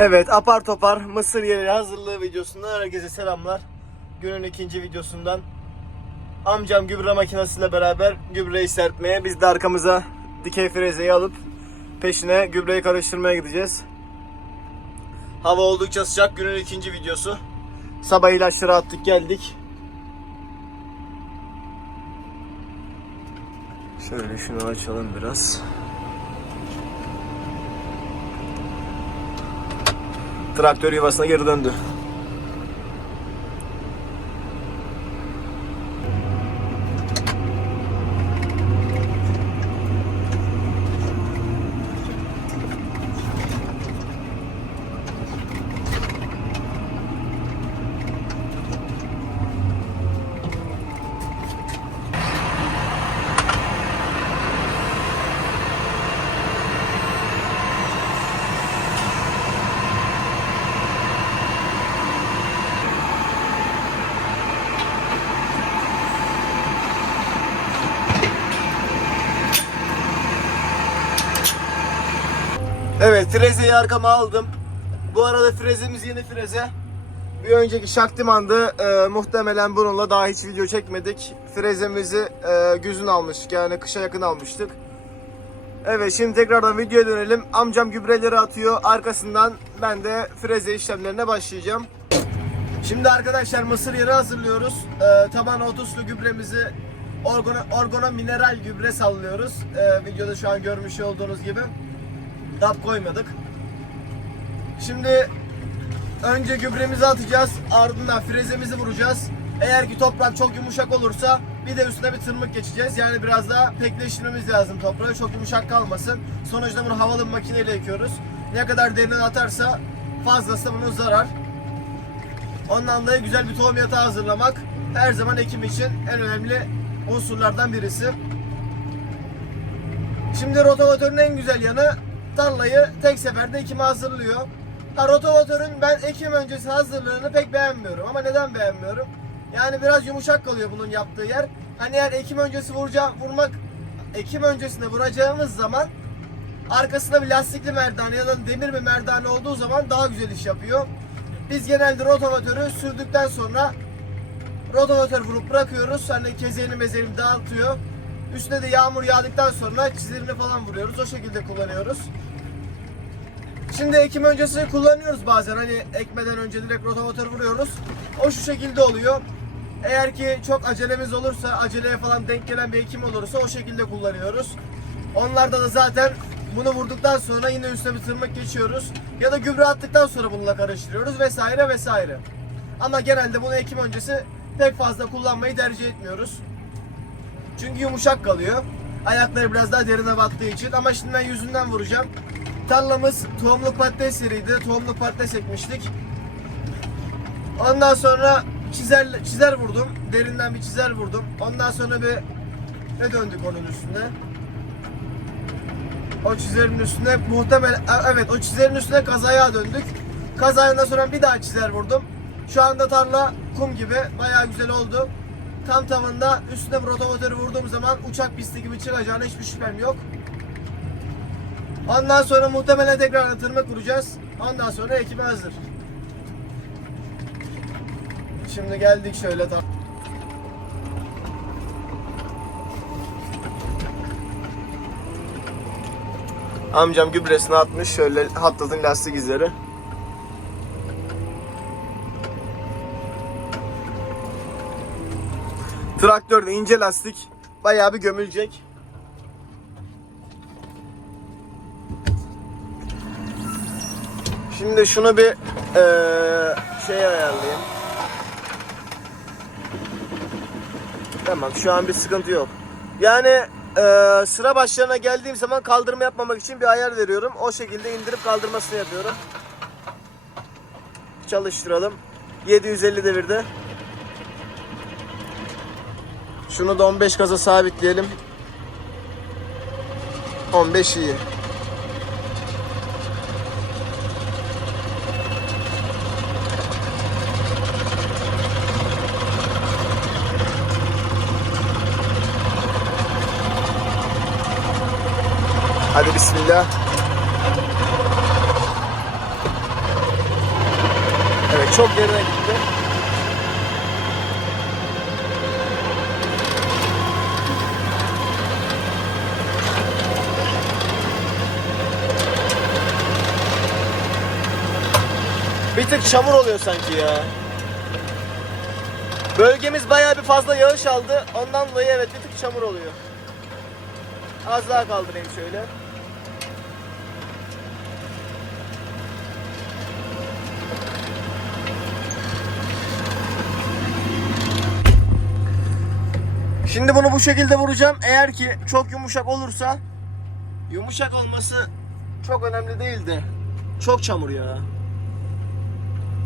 Evet apar topar mısır yeri hazırlığı videosundan herkese selamlar. Günün ikinci videosundan. Amcam gübre makinesiyle beraber gübreyi serpmeye biz de arkamıza dikey frezeyi alıp peşine gübreyi karıştırmaya gideceğiz. Hava oldukça sıcak günün ikinci videosu. Sabah ilaçları attık geldik. Şöyle şunu açalım biraz. Traktör yuvasına geri döndü. Evet frezeyi arkama aldım. Bu arada frezemiz yeni freze. Bir önceki Şaktiman'dı. Ee, muhtemelen bununla daha hiç video çekmedik. Frezemizi e, güzün almıştık yani kışa yakın almıştık. Evet şimdi tekrardan videoya dönelim. Amcam gübreleri atıyor. Arkasından ben de freze işlemlerine başlayacağım. Şimdi arkadaşlar mısır yeri hazırlıyoruz. Ee, taban otuslu gübremizi organo, organo mineral gübre sallıyoruz. Ee, videoda şu an görmüş olduğunuz gibi. DAP koymadık. Şimdi önce gübremizi atacağız. Ardından frezemizi vuracağız. Eğer ki toprak çok yumuşak olursa bir de üstüne bir tırmık geçeceğiz. Yani biraz daha pekleştirmemiz lazım toprağı. Çok yumuşak kalmasın. Sonuçta bunu havalı bir makineyle ekiyoruz. Ne kadar derine atarsa fazlası bunun zarar. Ondan dolayı güzel bir tohum yatağı hazırlamak her zaman ekim için en önemli unsurlardan birisi. Şimdi rotavatörün en güzel yanı tarlayı tek seferde ekime hazırlıyor. Ha rotavatörün ben ekim öncesi hazırlığını pek beğenmiyorum. Ama neden beğenmiyorum? Yani biraz yumuşak kalıyor bunun yaptığı yer. Hani eğer ekim öncesi vuracağım, vurmak ekim öncesinde vuracağımız zaman arkasında bir lastikli merdane ya da demir bir merdane olduğu zaman daha güzel iş yapıyor. Biz genelde rotavatörü sürdükten sonra rotavatör vurup bırakıyoruz. Hani kezeğini mezeğini dağıtıyor. Üstüne de yağmur yağdıktan sonra çizerini falan vuruyoruz. O şekilde kullanıyoruz. Şimdi ekim öncesi kullanıyoruz bazen. Hani ekmeden önce direkt rotavatör vuruyoruz. O şu şekilde oluyor. Eğer ki çok acelemiz olursa, aceleye falan denk gelen bir ekim olursa o şekilde kullanıyoruz. Onlarda da zaten bunu vurduktan sonra yine üstüne bir tırmık geçiyoruz. Ya da gübre attıktan sonra bununla karıştırıyoruz vesaire vesaire. Ama genelde bunu ekim öncesi pek fazla kullanmayı tercih etmiyoruz. Çünkü yumuşak kalıyor. Ayakları biraz daha derine battığı için. Ama şimdi ben yüzünden vuracağım. Tarlamız tohumluk patates yeriydi. Tohumluk patates ekmiştik. Ondan sonra çizer, çizer vurdum. Derinden bir çizer vurdum. Ondan sonra bir ne döndük onun üstüne? O çizerin üstüne muhtemelen evet o çizerin üstüne kazaya döndük. Kazayından sonra bir daha çizer vurdum. Şu anda tarla kum gibi bayağı güzel oldu. Tam tavanda üstüne rotavatörü vurduğum zaman uçak pisti gibi çıkacağına hiçbir şüphem yok. Ondan sonra muhtemelen tekrar tırmık vuracağız. Ondan sonra ekime hazır. Şimdi geldik şöyle tam. Amcam gübresini atmış şöyle hatlatın lastik izleri. Traktörde ince lastik bayağı bir gömülecek. Şimdi şunu bir eee şey ayarlayayım. Tamam şu an bir sıkıntı yok. Yani eee, sıra başlarına geldiğim zaman kaldırma yapmamak için bir ayar veriyorum. O şekilde indirip kaldırmasını yapıyorum. Çalıştıralım. 750 devirde. Şunu da 15 gaza sabitleyelim. 15 iyi. Hadi bismillah. Evet çok gerine gitti. Bir tık çamur oluyor sanki ya. Bölgemiz bayağı bir fazla yağış aldı. Ondan dolayı evet bir tık çamur oluyor. Az daha kaldırayım şöyle. Şimdi bunu bu şekilde vuracağım. Eğer ki çok yumuşak olursa yumuşak olması çok önemli değildi. Çok çamur ya.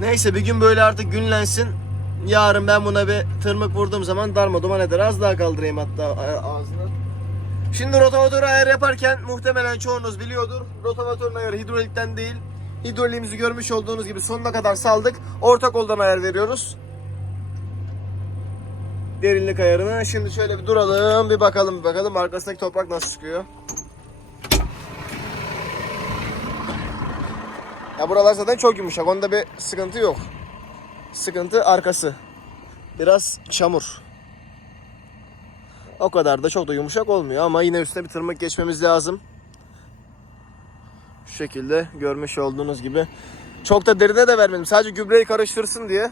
Neyse bir gün böyle artık günlensin. Yarın ben buna bir tırmık vurduğum zaman darma duman eder. Az daha kaldırayım hatta ağzını. Şimdi rotavatör ayar yaparken muhtemelen çoğunuz biliyordur. Rotavatörün ayarı hidrolikten değil. Hidroliğimizi görmüş olduğunuz gibi sonuna kadar saldık. Orta koldan ayar veriyoruz. Derinlik ayarını. Şimdi şöyle bir duralım bir bakalım bir bakalım arkasındaki toprak nasıl çıkıyor. Ya buralar zaten çok yumuşak. Onda bir sıkıntı yok. Sıkıntı arkası. Biraz çamur. O kadar da çok da yumuşak olmuyor ama yine üstüne bir tırmık geçmemiz lazım. Şu şekilde görmüş olduğunuz gibi. Çok da derine de vermedim. Sadece gübreyi karıştırsın diye.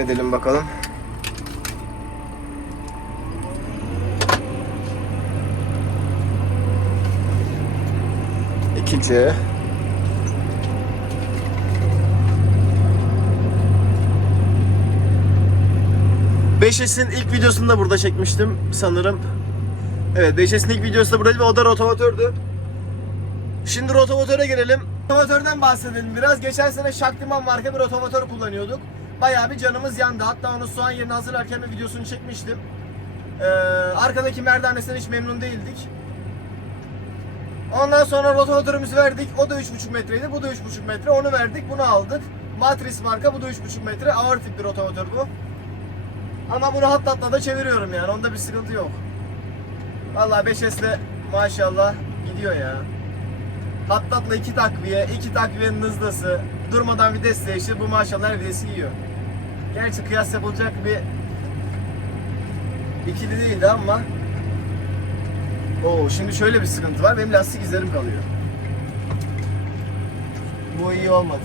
Devam edelim bakalım. İki. Beşes'in ilk videosunu da burada çekmiştim sanırım. Evet Beşes'in ilk videosu da buradaydı ve o da rotovatördü. Şimdi rotovatöre gelelim. Rotovatörden bahsedelim biraz. Geçen sene Şaktiman marka bir rotovatör kullanıyorduk. Bayağı bir canımız yandı. Hatta onu soğan yerine hazırlarken bir videosunu çekmiştim. Ee, arkadaki merdanesinden hiç memnun değildik. Ondan sonra rotovatörümüzü verdik. O da 3,5 metreydi. Bu da 3,5 metre. Onu verdik. Bunu aldık. Matris marka. Bu da 3,5 metre. Ağır tip bir rotovatör bu. Ama bunu hattatla da çeviriyorum yani. Onda bir sıkıntı yok. Vallahi 5S'le maşallah gidiyor ya. Hattatla iki takviye, iki takviyenin hızlısı, durmadan vites değiştir. Bu maşallah her vitesi yiyor. Gerçi kıyas yapılacak bir ikili değildi ama Oo, şimdi şöyle bir sıkıntı var. Benim lastik izlerim kalıyor. Bu iyi olmadı.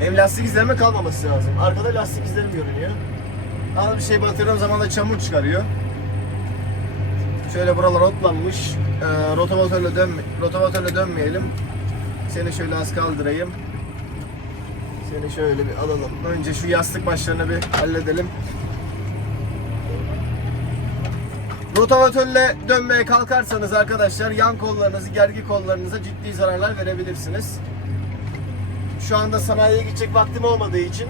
Benim lastik izlerime kalmaması lazım. Arkada lastik izlerim görünüyor. Az bir şey batırdığım zaman da çamur çıkarıyor. Şöyle buralar otlanmış. Ee, rotavatörle, dönme, rotavatörle dönmeyelim. Seni şöyle az kaldırayım. Seni şöyle bir alalım. Önce şu yastık başlarını bir halledelim. Rotavatörle dönmeye kalkarsanız arkadaşlar yan kollarınızı, gergi kollarınıza ciddi zararlar verebilirsiniz. Şu anda sanayiye gidecek vaktim olmadığı için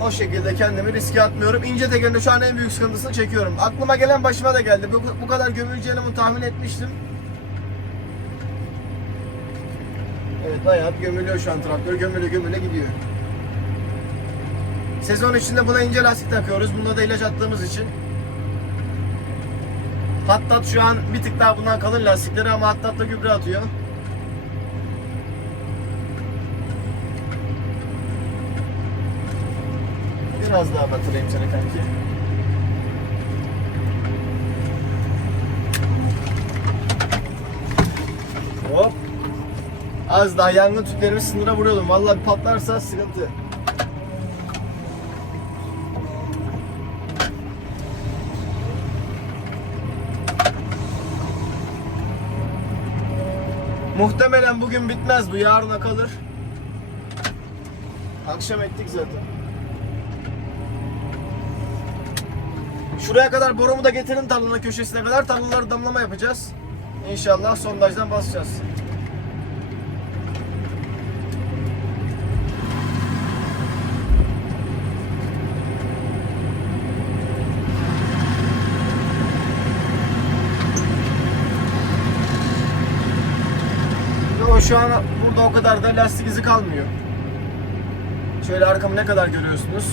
o şekilde kendimi riske atmıyorum. İnce tekerinde şu an en büyük sıkıntısını çekiyorum. Aklıma gelen başıma da geldi. Bu, bu kadar gömüleceğini tahmin etmiştim. Evet bayağı bir gömülüyor şu an traktör. Gömüle gömüle gidiyor. Sezon içinde buna ince lastik takıyoruz. Bunda da ilaç attığımız için. Hattat şu an bir tık daha bundan kalın lastikleri ama Hattat da gübre atıyor. Biraz daha batırayım seni kanki. Az daha yangın tüplerimi sınıra vuruyordum. Vallahi patlarsa sıkıntı. Muhtemelen bugün bitmez bu yarına kalır. Akşam ettik zaten. Şuraya kadar borumu da getirin tarlanın köşesine kadar tarlaları damlama yapacağız. İnşallah sondajdan basacağız. Ama şu an burada o kadar da lastik izi kalmıyor. Şöyle arkamı ne kadar görüyorsunuz?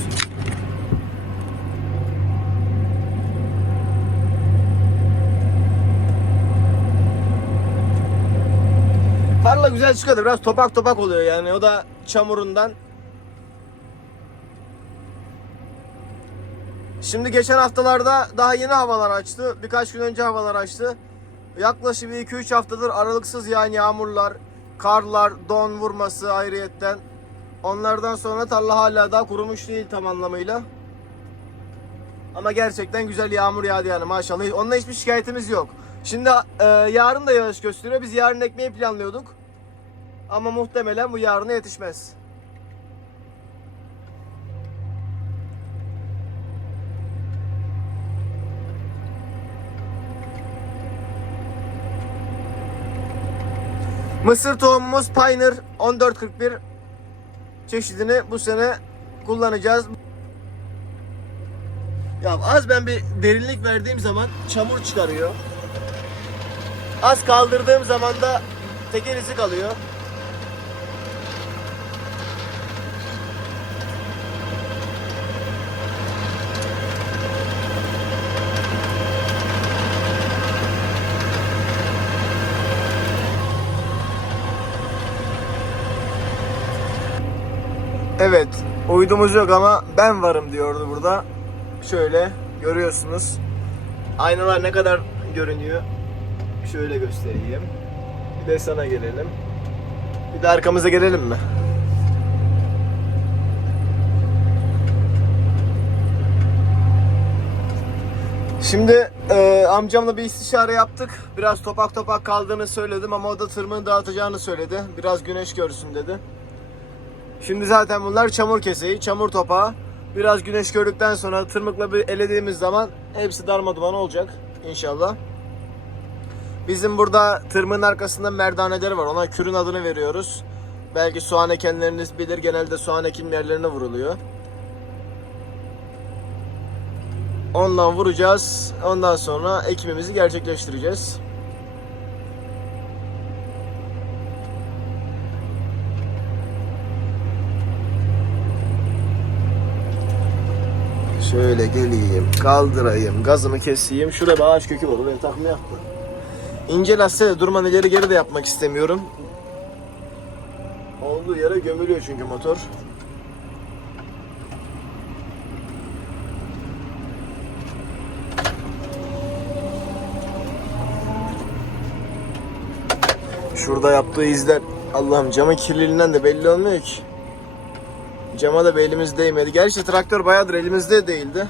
Tarla güzel çıkıyor da biraz topak topak oluyor yani o da çamurundan. Şimdi geçen haftalarda daha yeni havalar açtı. Birkaç gün önce havalar açtı. Yaklaşık bir 2-3 haftadır aralıksız yağan yağmurlar, karlar, don vurması ayrıyetten. Onlardan sonra tarla hala daha kurumuş değil tam anlamıyla. Ama gerçekten güzel yağmur yağdı yani maşallah. Onunla hiçbir şikayetimiz yok. Şimdi e, yarın da yağış gösteriyor. Biz yarın ekmeği planlıyorduk. Ama muhtemelen bu yarına yetişmez. Mısır tohumumuz Pioneer 1441 çeşidini bu sene kullanacağız. Ya az ben bir derinlik verdiğim zaman çamur çıkarıyor. Az kaldırdığım zaman da teker izi kalıyor. Evet, uydumuz yok ama ben varım diyordu burada. Şöyle görüyorsunuz. Aynalar ne kadar görünüyor? Şöyle göstereyim. Bir de sana gelelim. Bir de arkamıza gelelim mi? Şimdi e, amcamla bir istişare yaptık. Biraz topak topak kaldığını söyledim ama o da tırmığını dağıtacağını söyledi. Biraz güneş görsün dedi. Şimdi zaten bunlar çamur keseği, çamur topağı. Biraz güneş gördükten sonra tırmıkla bir elediğimiz zaman hepsi darma duman olacak inşallah. Bizim burada tırmığın arkasında merdaneleri var. Ona kürün adını veriyoruz. Belki soğan ekenleriniz bilir. Genelde soğan ekim yerlerine vuruluyor. Ondan vuracağız. Ondan sonra ekimimizi gerçekleştireceğiz. Şöyle geleyim, kaldırayım, gazımı keseyim. Şurada bir ağaç kökü var, oraya takma yaptı. İnce lastiğe durman ileri geri de yapmak istemiyorum. Olduğu yere gömülüyor çünkü motor. Şurada yaptığı izler Allah'ım camın kirliliğinden de belli olmuyor ki. Cama da bir elimiz değmedi. Gerçi traktör bayağıdır elimizde değildi.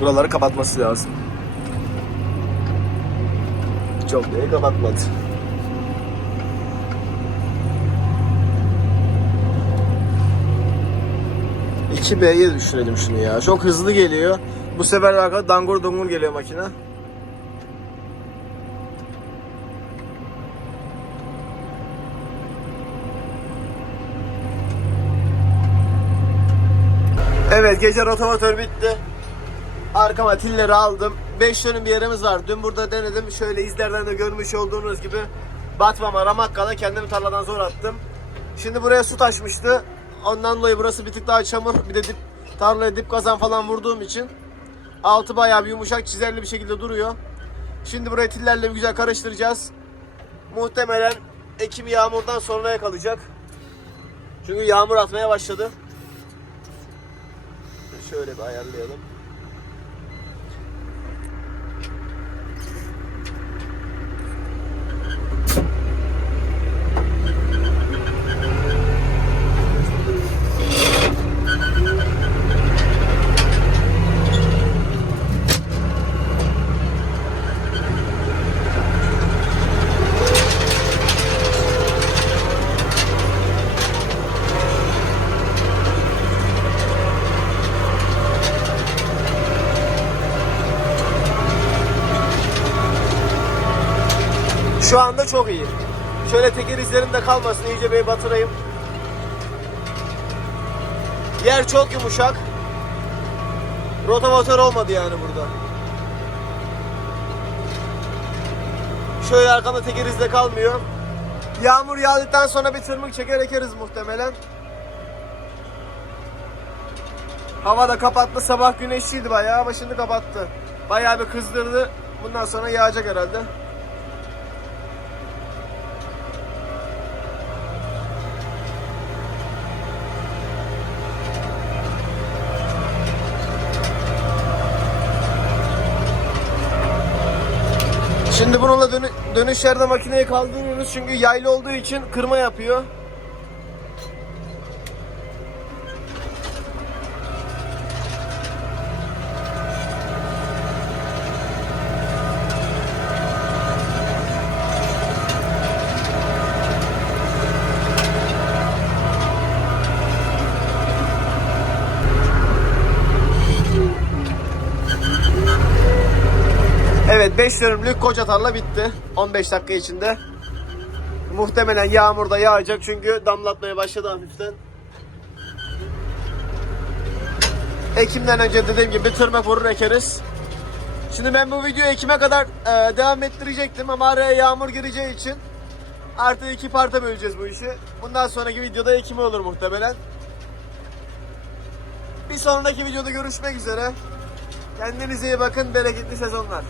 Buraları kapatması lazım. Çok iyi kapatmadı. İki B'ye düşürelim şunu ya. Çok hızlı geliyor. Bu sefer arkada dangur dungur geliyor makine. Evet gece rotavatör bitti. Arkama tilleri aldım. 5 dönüm bir yerimiz var. Dün burada denedim. Şöyle izlerden de görmüş olduğunuz gibi Batmama, Ramakkala kendimi tarladan zor attım. Şimdi buraya su taşmıştı. Ondan dolayı burası bir tık daha çamur. Bir de dip, tarlaya dip kazan falan vurduğum için altı bayağı bir yumuşak çizerli bir şekilde duruyor. Şimdi burayı tillerle güzel karıştıracağız. Muhtemelen Ekim yağmurdan sonraya kalacak. Çünkü yağmur atmaya başladı. Şöyle bir ayarlayalım. Şöyle teker izlerim de kalmasın iyice bir batırayım. Yer çok yumuşak. Rotavatör olmadı yani burada. Şöyle arkamda teker izde kalmıyor. Yağmur yağdıktan sonra bir tırmık çeker ekeriz muhtemelen. Hava da kapattı. Sabah güneşliydi bayağı ama şimdi kapattı. Bayağı bir kızdırdı. Bundan sonra yağacak herhalde. Şimdi bununla dönü dönüş yerde makineyi kaldırıyoruz çünkü yaylı olduğu için kırma yapıyor. Evet 5 dönümlük koca tarla bitti. 15 dakika içinde. Muhtemelen yağmur da yağacak çünkü damlatmaya başladı hafiften. Ekimden önce dediğim gibi tırnak vurur ekeriz. Şimdi ben bu videoyu Ekim'e kadar e, devam ettirecektim ama araya yağmur gireceği için artık iki parta böleceğiz bu işi. Bundan sonraki videoda Ekim'e olur muhtemelen. Bir sonraki videoda görüşmek üzere. Kendinize iyi bakın. Bereketli sezonlar.